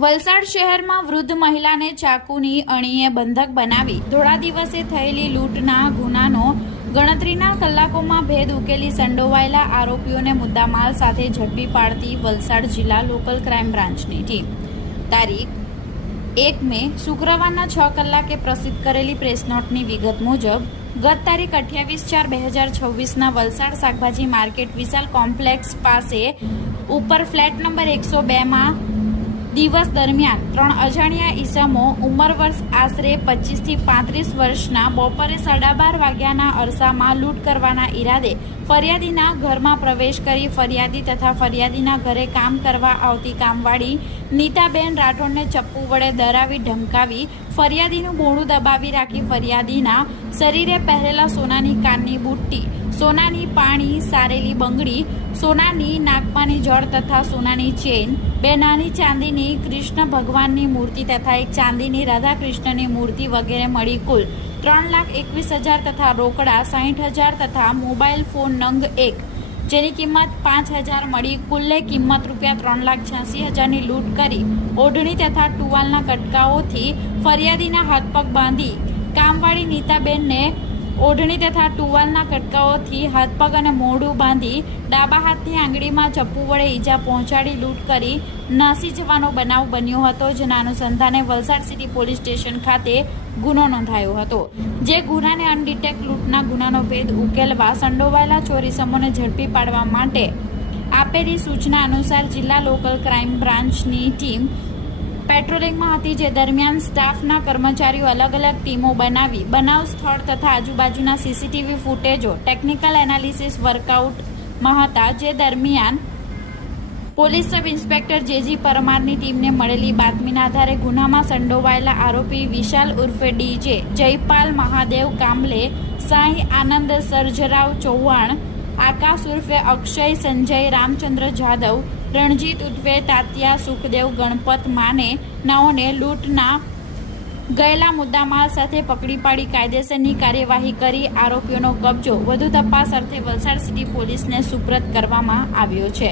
વલસાડ શહેરમાં વૃદ્ધ મહિલાને ચાકુની અણીએ બંધક બનાવી ધોળા દિવસે થયેલી લૂંટના ગુનાનો ગણતરીના કલાકોમાં ભેદ ઉકેલી સંડોવાયેલા આરોપીઓને મુદ્દામાલ સાથે ઝડપી પાડતી વલસાડ જિલ્લા લોકલ ક્રાઇમ બ્રાન્ચની ટીમ તારીખ 1 મે શુક્રવારના 6 કલાકે પ્રસિદ્ધ કરેલી પ્રેસ નોટની વિગત મુજબ ગત તારીખ 28/4/2026ના વલસાડ શાકભાજી માર્કેટ વિશાલ કોમ્પ્લેક્સ પાસે ઉપર ફ્લેટ નંબર 102માં દિવસ દરમિયાન 3 અજાણ્યા ઈસમો ઉંમર વર્ષ આશરે 25 થી 35 વર્ષના બપોરે 12:30 વાગ્યાના અરસામાં લૂંટ કરવાના ઈરાદે ફરિયાદીના ઘરમાં પ્રવેશ કરી ફરિયાદી તથા ફરિયાદીના ઘરે કામ કરવા આવતી કામવાળી નીતાબેન રાઠોડને ચપ્પુ વડે ડરાવી ધમકાવી ફરિયાદીનું મોઢું દબાવી રાખી ફરિયાદીના શરીરે પહેરેલા સોનાની કાનની બુટ્ટી, સોનાની પાણી સારેલી બંગડી, સોનાની નાગપાની જળ તથા સોનાની ચેન, 2 નાની ચાંદીની કૃષ્ણ ભગવાનની મૂર્તિ તથા 1 ચાંદીની રાધા કૃષ્ણની મૂર્તિ વગેરે મળી કુલ 3,21,000 તથા રોકડા 60,000 તથા મોબાઈલ ફોન નંગ 1 જેની કિંમત 5,000 મળી કુલ્લે કિંમત રૂપિયા 3,86,000ની લૂંટ કરી ઓઢણી તથા ટુવાલના કટકાઓથી ફરિયાદીના હાથ પગ બાંધી કામવાળી નીતાબેનને ઓઢણી તથા ટુવાલના કટકાઓથી હાથ પગ અને મોઢું બાંધી ડાબા હાથની આંગળીમાં ચપ્પુ વડે ઈજા પહોંચાડી લૂંટ કરી નાસી જવાનો બનાવ બન્યો હતો, જેના અનુસંધાને વલસાડ સિટી પોલીસ સ્ટેશન ખાતે ગુનો નોંધાયો હતો. જે ગુનાને અનડિટેક લૂંટના ગુનાનો ભેદ ઉકેલવા સંડોવાયેલા ચોરીસમોને ઝડપી પાડવા માટે આપેલી સૂચના અનુસાર જિલ્લા લોકલ ક્રાઇમ બ્રાન્ચની ટીમ પેટ્રોલિંગમાં હતી, જે દરમિયાન સ્ટાફના કર્મચારીઓ અલગ અલગ ટીમો બનાવી બનાવ સ્થળ તથા આજુબાજુના સીસીટીવી ફૂટેજો ટેકનિકલ એનાલિસિસ વર્કઆઉટમાં હતા. જે દરમિયાન પોલીસ સબ ઇન્સ્પેક્ટર જેજી પરમારની ટીમને મળેલી બાતમીના આધારે ગુનામાં સંડોવાયેલા આરોપી વિશાલ ઉર્ફે ડીજે, જયપાલ મહાદેવ કામલે, સાંઈ આનંદ સર્જરાવ ચૌહાણ, આકાશ ઉર્ફે અક્ષય સંજય રામચંદ્ર જાદવ, રણજીત ઉર્ફે તાત્યા સુખદેવ ગણપત માને નાઓને લૂંટના ગયેલા મુદ્દામાલ સાથે પકડી પાડી કાયદેસરની કાર્યવાહી કરી આરોપીઓનો કબજો વધુ તપાસ અર્થે વલસાડ સિટી પોલીસને સુપ્રત કરવામાં આવ્યો છે.